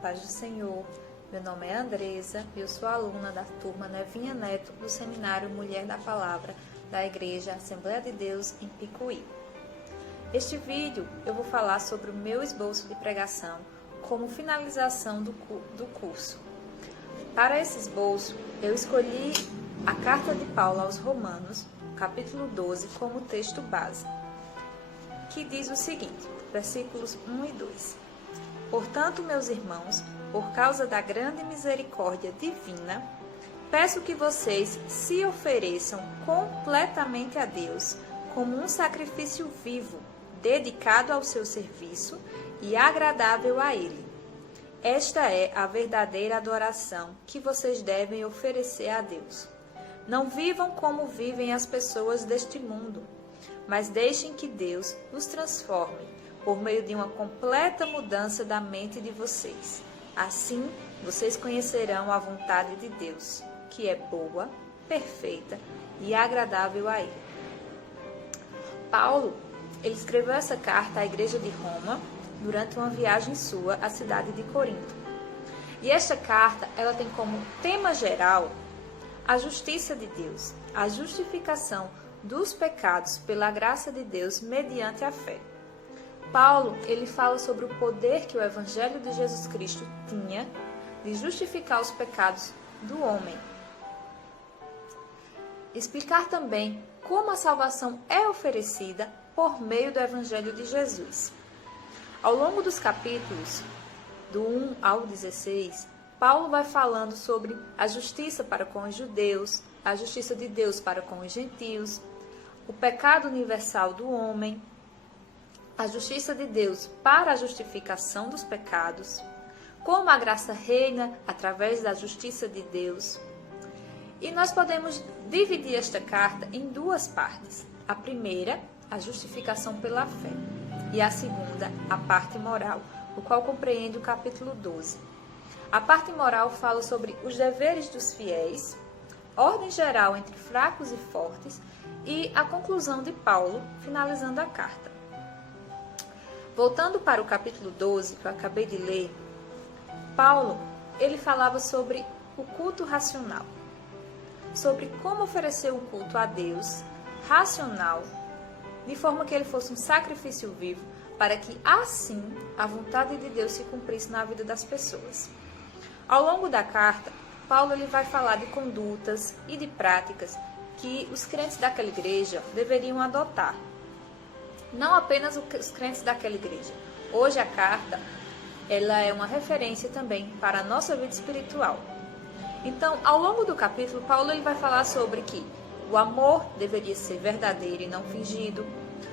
paz do Senhor. Meu nome é Andresa e eu sou aluna da turma Nevinha Neto do Seminário Mulher da Palavra da Igreja Assembleia de Deus em Picuí. Este vídeo eu vou falar sobre o meu esboço de pregação como finalização do curso. Para esse esboço, eu escolhi a carta de Paulo aos Romanos, capítulo 12, como texto base, que diz o seguinte, versículos 1 e 2. Portanto, meus irmãos, por causa da grande misericórdia divina, peço que vocês se ofereçam completamente a Deus como um sacrifício vivo, dedicado ao seu serviço e agradável a Ele. Esta é a verdadeira adoração que vocês devem oferecer a Deus. Não vivam como vivem as pessoas deste mundo, mas deixem que Deus os transforme por meio de uma completa mudança da mente de vocês. Assim, vocês conhecerão a vontade de Deus, que é boa, perfeita e agradável a Ele. Paulo, ele escreveu essa carta à igreja de Roma durante uma viagem sua à cidade de Corinto. E esta carta, ela tem como tema geral a justiça de Deus, a justificação dos pecados pela graça de Deus mediante a fé. Paulo, ele fala sobre o poder que o Evangelho de Jesus Cristo tinha de justificar os pecados do homem. Explicar também como a salvação é oferecida por meio do Evangelho de Jesus. Ao longo dos capítulos, do 1 ao 16, Paulo vai falando sobre a justiça para com os judeus, a justiça de Deus para com os gentios, o pecado universal do homem, a justiça de Deus para a justificação dos pecados, como a graça reina através da justiça de Deus. E nós podemos dividir esta carta em duas partes. A primeira, a justificação pela fé, e a segunda, a parte moral, o qual compreende o capítulo 12. A parte moral fala sobre os deveres dos fiéis, ordem geral entre fracos e fortes, e a conclusão de Paulo, finalizando a carta. Voltando para o capítulo 12, que eu acabei de ler, Paulo, ele falava sobre o culto racional, sobre como oferecer um culto a Deus racional, de forma que ele fosse um sacrifício vivo, para que assim a vontade de Deus se cumprisse na vida das pessoas. Ao longo da carta, Paulo ele vai falar de condutas e de práticas que os crentes daquela igreja deveriam adotar. Não apenas os crentes daquela igreja. Hoje a carta, ela é uma referência também para a nossa vida espiritual. Então, ao longo do capítulo, Paulo ele vai falar sobre que o amor deveria ser verdadeiro e não fingido,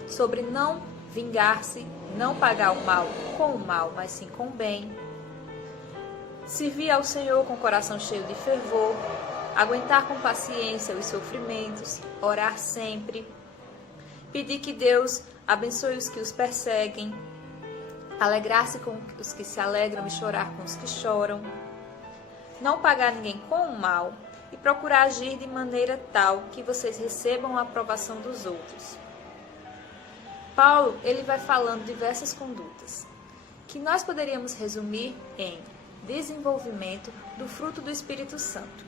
sobre não vingar-se, não pagar o mal com o mal, mas sim com o bem, servir ao Senhor com o coração cheio de fervor, aguentar com paciência os sofrimentos, orar sempre, pedir que Deus abençoe os que os perseguem, alegrar-se com os que se alegram e chorar com os que choram, não pagar ninguém com o mal e procurar agir de maneira tal que vocês recebam a aprovação dos outros. Paulo, ele vai falando diversas condutas, que nós poderíamos resumir em desenvolvimento do fruto do Espírito Santo.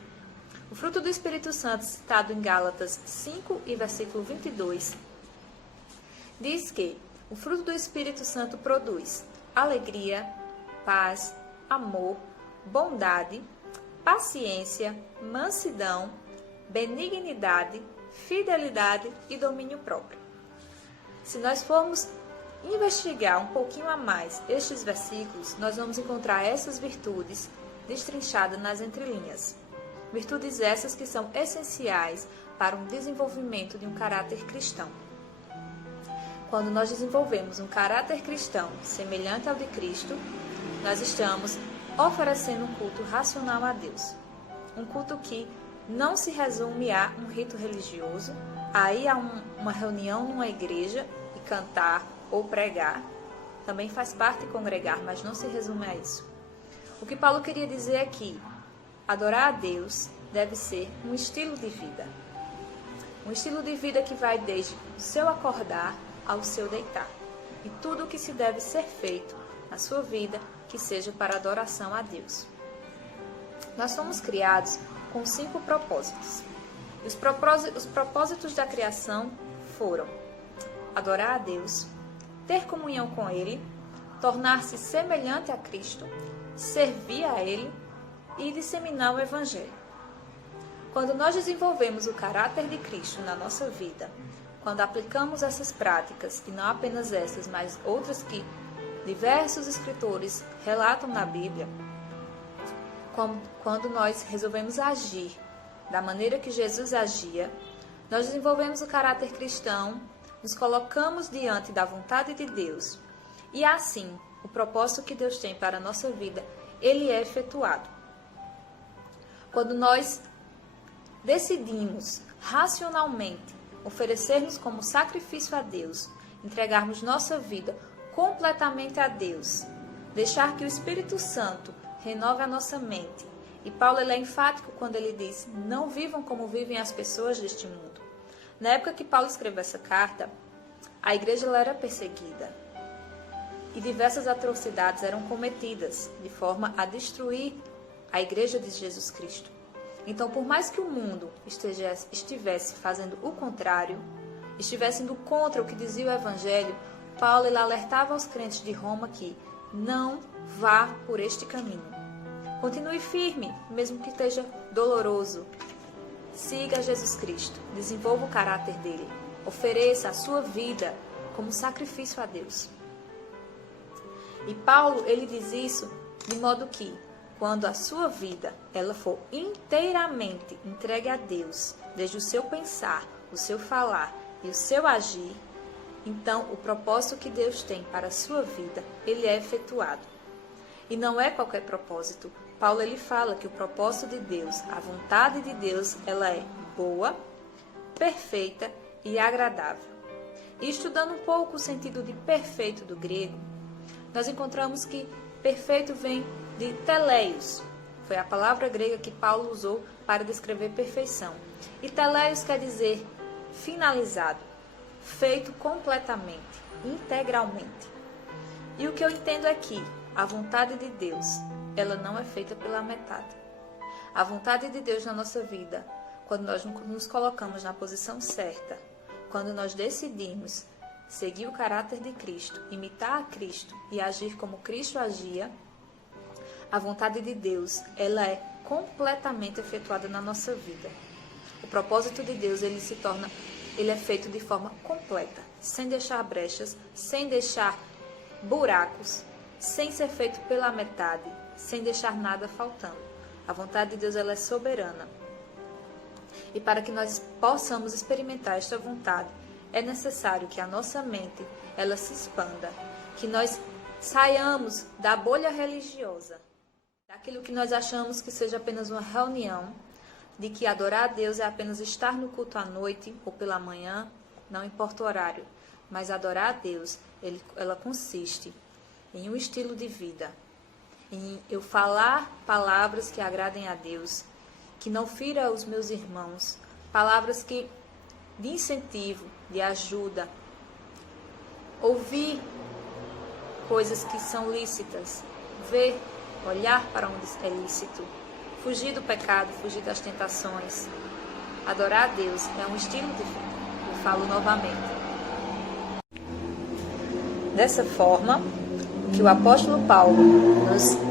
O fruto do Espírito Santo, citado em Gálatas 5 e versículo 22, diz que o fruto do Espírito Santo produz alegria, paz, amor, bondade, paciência, mansidão, benignidade, fidelidade e domínio próprio. Se nós formos investigar um pouquinho a mais estes versículos, nós vamos encontrar essas virtudes destrinchadas nas entrelinhas. Virtudes essas que são essenciais para o desenvolvimento de um caráter cristão. Quando nós desenvolvemos um caráter cristão semelhante ao de Cristo, nós estamos oferecendo um culto racional a Deus. Um culto que não se resume a um rito religioso, a ir a uma reunião numa igreja e cantar ou pregar. Também faz parte congregar, mas não se resume a isso. O que Paulo queria dizer é que adorar a Deus deve ser um estilo de vida. Um estilo de vida que vai desde o seu acordar ao seu deitar. E tudo o que se deve ser feito na sua vida que seja para adoração a Deus. Nós fomos criados com 5 propósitos. Os propósitos da criação foram adorar a Deus, ter comunhão com Ele, tornar-se semelhante a Cristo, servir a Ele e disseminar o Evangelho. Quando nós desenvolvemos o caráter de Cristo na nossa vida, quando aplicamos essas práticas, e não apenas essas, mas outras que diversos escritores relatam na Bíblia, quando nós resolvemos agir da maneira que Jesus agia, nós desenvolvemos o caráter cristão, nos colocamos diante da vontade de Deus e assim o propósito que Deus tem para a nossa vida, ele é efetuado. Quando nós decidimos racionalmente oferecer-nos como sacrifício a Deus, entregarmos nossa vida completamente a Deus, deixar que o Espírito Santo renove a nossa mente. E Paulo ele é enfático quando ele diz: não vivam como vivem as pessoas deste mundo. Na época que Paulo escreveu essa carta, a igreja ela era perseguida e diversas atrocidades eram cometidas de forma a destruir a igreja de Jesus Cristo. Então, por mais que o mundo estivesse fazendo o contrário, estivesse indo contra o que dizia o Evangelho, Paulo ele alertava aos crentes de Roma que não vá por este caminho. Continue firme, mesmo que esteja doloroso. Siga Jesus Cristo, desenvolva o caráter dele, ofereça a sua vida como sacrifício a Deus. E Paulo ele diz isso de modo que, quando a sua vida ela for inteiramente entregue a Deus, desde o seu pensar, o seu falar e o seu agir, então o propósito que Deus tem para a sua vida, ele é efetuado. E não é qualquer propósito. Paulo ele fala que o propósito de Deus, a vontade de Deus, ela é boa, perfeita e agradável. E estudando um pouco o sentido de perfeito do grego, nós encontramos que perfeito vem de teleios. Foi a palavra grega que Paulo usou para descrever perfeição. E teleios quer dizer finalizado, feito completamente, integralmente. E o que eu entendo é que a vontade de Deus, ela não é feita pela metade. A vontade de Deus na nossa vida, quando nós nos colocamos na posição certa, quando nós decidimos seguir o caráter de Cristo, imitar a Cristo e agir como Cristo agia, a vontade de Deus, ela é completamente efetuada na nossa vida. O propósito de Deus, ele é feito de forma completa, sem deixar brechas, sem deixar buracos, sem ser feito pela metade, sem deixar nada faltando. A vontade de Deus, ela é soberana. E para que nós possamos experimentar esta vontade, é necessário que a nossa mente, ela se expanda, que nós saiamos da bolha religiosa, daquilo que nós achamos que seja apenas uma reunião, de que adorar a Deus é apenas estar no culto à noite ou pela manhã, não importa o horário, mas adorar a Deus, ela consiste em um estilo de vida, em eu falar palavras que agradem a Deus, que não fira os meus irmãos, palavras de incentivo, de ajuda, ouvir coisas que são lícitas, ver, olhar para onde é lícito, fugir do pecado, fugir das tentações. Adorar a Deus é um estilo de vida, eu falo novamente. Dessa forma, o que o apóstolo Paulo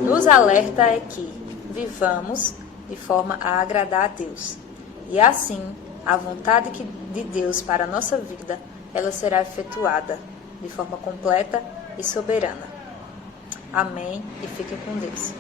nos alerta é que vivamos de forma a agradar a Deus. E assim, a vontade de Deus para a nossa vida, ela será efetuada de forma completa e soberana. Amém e fiquem com Deus.